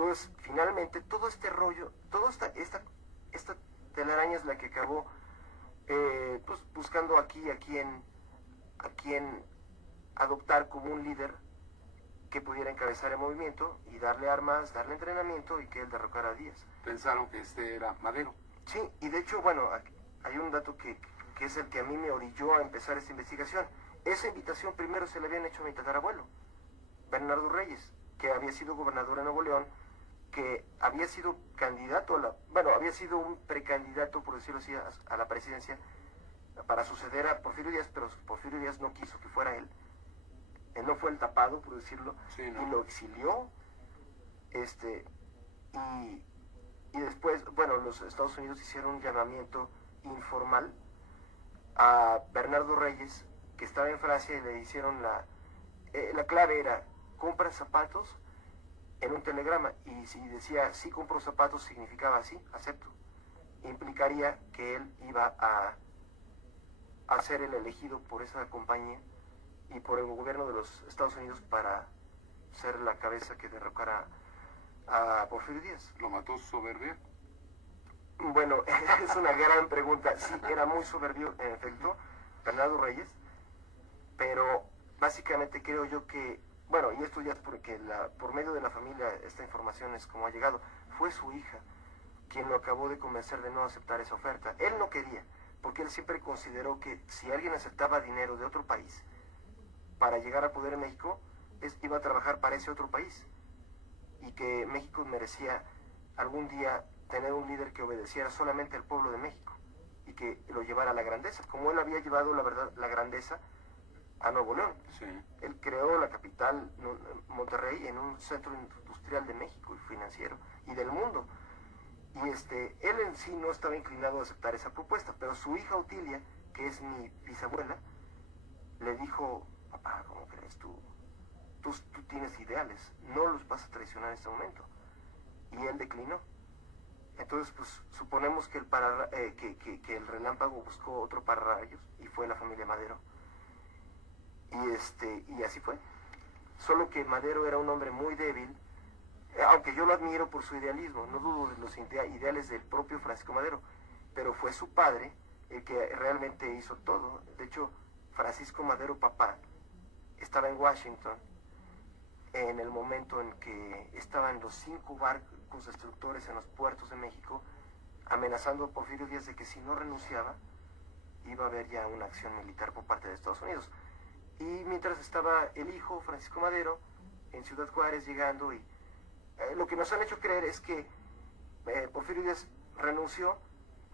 Entonces, finalmente, todo este rollo, toda esta telaraña es la que acabó pues, buscando a quien adoptar como un líder que pudiera encabezar el movimiento y darle armas, darle entrenamiento y que él derrocara a Díaz. Pensaron que este era Madero. Sí, y de hecho, bueno, hay un dato que es el que a mí me orilló a empezar esta investigación. Esa invitación primero se le habían hecho a mi tatarabuelo, Bernardo Reyes, que había sido gobernador de Nuevo León, que había sido candidato había sido un precandidato, por decirlo así, a la presidencia para suceder a Porfirio Díaz, pero Porfirio Díaz no quiso que fuera él. Él no fue el tapado, por decirlo, sí, ¿no? Y lo exilió, y después, bueno, los Estados Unidos hicieron un llamamiento informal a Bernardo Reyes, que estaba en Francia, y le hicieron la clave era, compra zapatos, en un telegrama, y si decía sí compro zapatos significaba sí, acepto. Implicaría que él iba a ser el elegido por esa compañía y por el gobierno de los Estados Unidos para ser la cabeza que derrocara a Porfirio Díaz. ¿Lo mató su soberbia? Bueno, es una gran pregunta. Sí, era muy soberbio, en efecto, Bernardo Reyes, pero básicamente creo yo que, bueno, y esto ya es porque por medio de la familia esta información es como ha llegado, fue su hija quien lo acabó de convencer de no aceptar esa oferta. Él no quería, porque él siempre consideró que si alguien aceptaba dinero de otro país para llegar al poder en México, iba a trabajar para ese otro país, y que México merecía algún día tener un líder que obedeciera solamente al pueblo de México y que lo llevara a la grandeza, como él había llevado, la verdad, la grandeza a Nuevo León. Sí. Él creó la capital, Monterrey, en un centro industrial de México y financiero y del mundo. Y él en sí no estaba inclinado a aceptar esa propuesta, pero su hija Otilia, que es mi bisabuela, le dijo: papá, ¿cómo crees? Tú tienes ideales, no los vas a traicionar en este momento. Y él declinó. Entonces, pues, suponemos que el relámpago buscó otro pararrayos y fue la familia Madero. Y así fue. Solo que Madero era un hombre muy débil, aunque yo lo admiro por su idealismo, no dudo de los ideales del propio Francisco Madero, pero fue su padre el que realmente hizo todo. De hecho, Francisco Madero, papá, estaba en Washington en el momento en que estaban los 5 barcos destructores en los puertos de México, amenazando a Porfirio Díaz de que si no renunciaba, iba a haber ya una acción militar por parte de Estados Unidos. Y mientras estaba el hijo, Francisco Madero, en Ciudad Juárez llegando, y lo que nos han hecho creer es que Porfirio Díaz renunció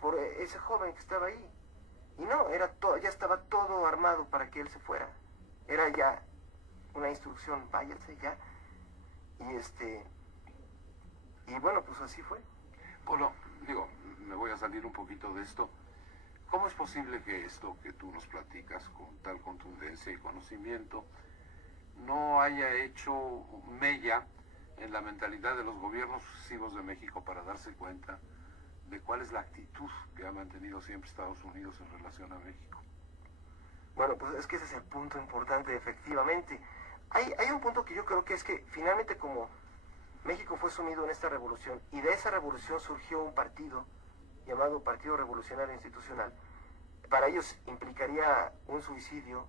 por ese joven que estaba ahí. Y no, ya estaba todo armado para que él se fuera. Era ya una instrucción, váyase ya. Y bueno, pues así fue. Bueno, digo, me voy a salir un poquito de esto. ¿Cómo es posible que esto que tú nos platicas con tal contundencia y conocimiento no haya hecho mella en la mentalidad de los gobiernos sucesivos de México para darse cuenta de cuál es la actitud que ha mantenido siempre Estados Unidos en relación a México? Bueno, pues es que ese es el punto importante, efectivamente. Hay un punto que yo creo que es que finalmente, como México fue sumido en esta revolución, y de esa revolución surgió un partido llamado Partido Revolucionario Institucional, para ellos implicaría un suicidio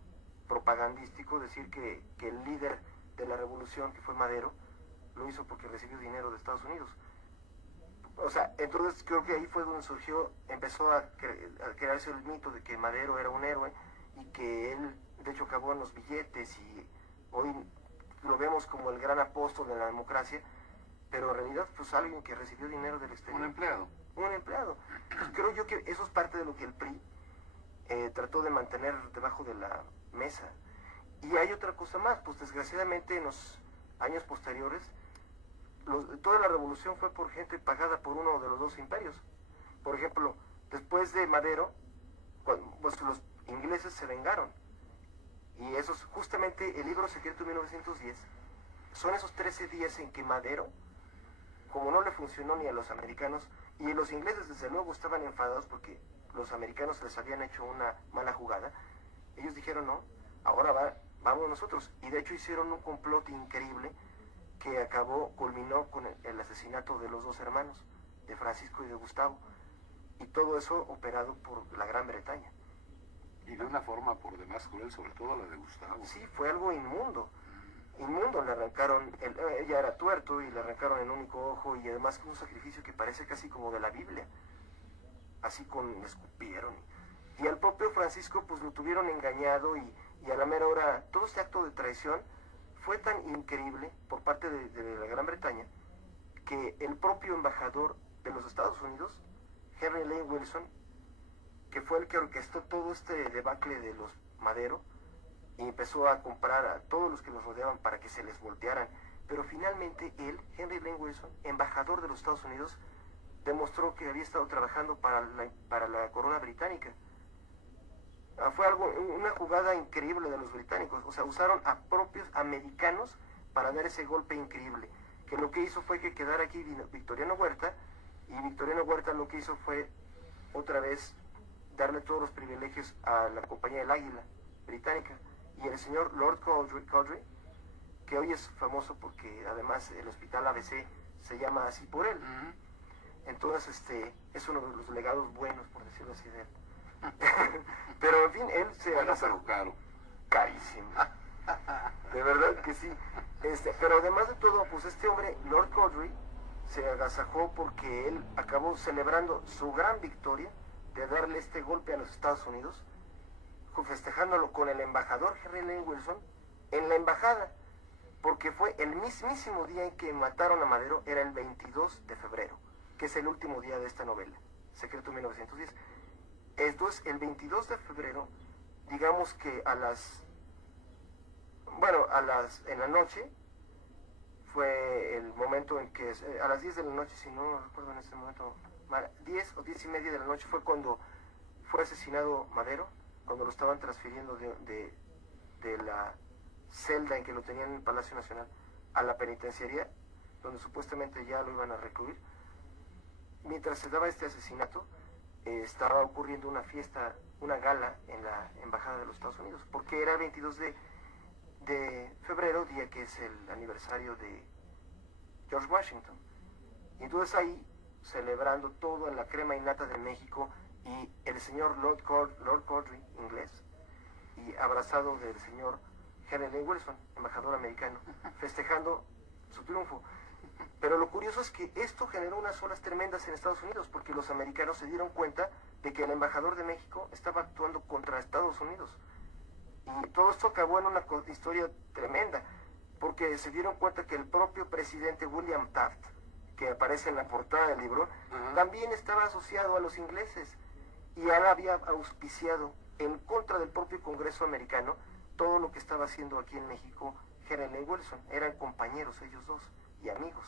propagandístico, decir que el líder de la revolución, que fue Madero, lo hizo porque recibió dinero de Estados Unidos. O sea, entonces creo que ahí fue donde empezó a crearse el mito de que Madero era un héroe, y que él, de hecho, acabó en los billetes, y hoy lo vemos como el gran apóstol de la democracia, pero en realidad, pues, alguien que recibió dinero del exterior. Un empleado. Un empleado. Pues creo yo que eso es parte de lo que el PRI trató de mantener debajo de la mesa. Y hay otra cosa más, pues desgraciadamente en los años posteriores, toda la revolución fue por gente pagada por uno de los dos imperios. Por ejemplo, después de Madero, pues los ingleses se vengaron. Y esos, justamente el libro secreto de 1910, son esos 13 días en que Madero, como no le funcionó ni a los americanos, y los ingleses desde luego estaban enfadados porque los americanos les habían hecho una mala jugada, ellos dijeron: no, ahora vamos nosotros. Y de hecho hicieron un complot increíble que culminó con el asesinato asesinato de los dos hermanos, de Francisco y de Gustavo. Y todo eso operado por la Gran Bretaña. Y de una forma por demás cruel, sobre todo la de Gustavo. Sí, fue algo inmundo. Inmundo, le arrancaron, ella era tuerto y le arrancaron el único ojo, y además un sacrificio que parece casi como de la Biblia. Así le escupieron. Y al propio Francisco pues lo tuvieron engañado y a la mera hora todo este acto de traición fue tan increíble por parte de la Gran Bretaña que el propio embajador de los Estados Unidos, Henry Lane Wilson, que fue el que orquestó todo este debacle de los Madero y empezó a comprar a todos los que los rodeaban para que se les voltearan, pero finalmente él, Henry Lane Wilson, embajador de los Estados Unidos, demostró que había estado trabajando para la corona británica. Fue una jugada increíble de los británicos, o sea, usaron a propios americanos para dar ese golpe increíble, que lo que hizo fue que quedara aquí Victoriano Huerta, y Victoriano Huerta lo que hizo fue otra vez darle todos los privilegios a la Compañía del Águila británica, y el señor Lord Cowdray, que hoy es famoso porque además el hospital ABC se llama así por él. Entonces es uno de los legados buenos, por decirlo así, de él. Pero en fin, él se pero caro. Carísimo. De verdad que sí. Pero además de todo, pues este hombre, Lord Cowdray, se agasajó porque él acabó celebrando su gran victoria de darle este golpe a los Estados Unidos, festejándolo con el embajador Henry Lane Wilson en la embajada, porque fue el mismísimo día en que mataron a Madero, era el 22 de febrero, que es el último día de esta novela, Secreto 1910. Entonces, el 22 de febrero, digamos que en la noche, fue el momento en que, a las 10 de la noche, si no recuerdo en este momento, 10 o 10 y media de la noche fue cuando fue asesinado Madero, cuando lo estaban transfiriendo de la celda en que lo tenían en el Palacio Nacional a la penitenciaría, donde supuestamente ya lo iban a recluir. Mientras se daba este asesinato, estaba ocurriendo una fiesta, una gala en la Embajada de los Estados Unidos, porque era el 22 de febrero, día que es el aniversario de George Washington. Y entonces ahí, celebrando todo en la crema innata de México, y el señor Lord Cowdray, inglés, y abrazado del señor Henry Lane Wilson, embajador americano, festejando su triunfo. Pero lo curioso es que esto generó unas olas tremendas en Estados Unidos, porque los americanos se dieron cuenta de que el embajador de México estaba actuando contra Estados Unidos. Y todo esto acabó en una historia tremenda, porque se dieron cuenta que el propio presidente William Taft, que aparece en la portada del libro, también estaba asociado a los ingleses, y él había auspiciado en contra del propio Congreso americano todo lo que estaba haciendo aquí en México Henry Lane Wilson. Eran compañeros ellos dos y amigos.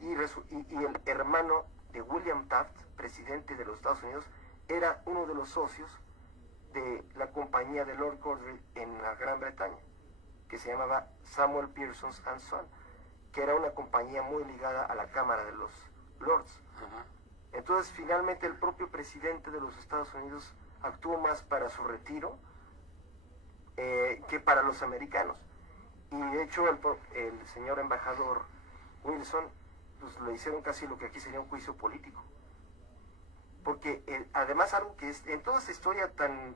Y el hermano de William Taft, presidente de los Estados Unidos, era uno de los socios de la compañía de Lord Cowdray en la Gran Bretaña, que se llamaba Samuel Pearson and Son, que era una compañía muy ligada a la Cámara de los Lords. Entonces, finalmente, el propio presidente de los Estados Unidos actuó más para su retiro que para los americanos. Y de hecho, el señor embajador Wilson, pues le hicieron casi lo que aquí sería un juicio político. Porque además, algo que es, en toda esta historia tan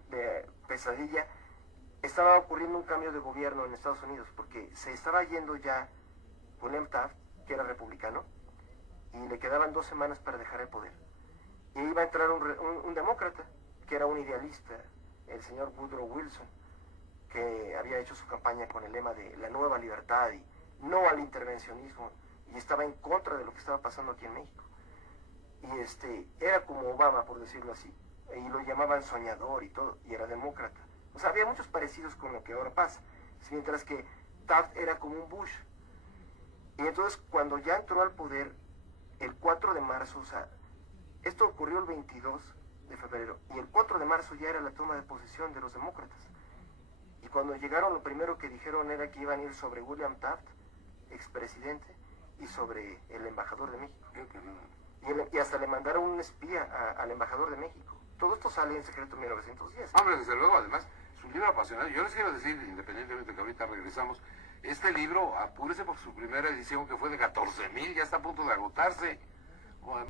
pesadilla, estaba ocurriendo un cambio de gobierno en Estados Unidos, porque se estaba yendo ya William Taft, que era republicano, y le quedaban 2 semanas para dejar el poder. Y iba a entrar un demócrata, que era un idealista, el señor Woodrow Wilson, que había hecho su campaña con el lema de la nueva libertad y no al intervencionismo, y estaba en contra de lo que estaba pasando aquí en México. Y era como Obama, por decirlo así, y lo llamaban soñador y todo, y era demócrata. O sea, había muchos parecidos con lo que ahora pasa, mientras que Taft era como un Bush. Y entonces, cuando ya entró al poder, el 4 de marzo, o sea, esto ocurrió el 22 de febrero, y el 4 de marzo ya era la toma de posesión de los demócratas. Y cuando llegaron, lo primero que dijeron era que iban a ir sobre William Taft, expresidente, y sobre el embajador de México. Y hasta le mandaron un espía al embajador de México. Todo esto sale en Secreto 1910. Hombre, desde luego, además, es un libro apasionante. Yo les quiero decir, independientemente de que ahorita regresamos, Este libro, apúrese por su primera edición que fue de 14,000, ya está a punto de agotarse. Bueno,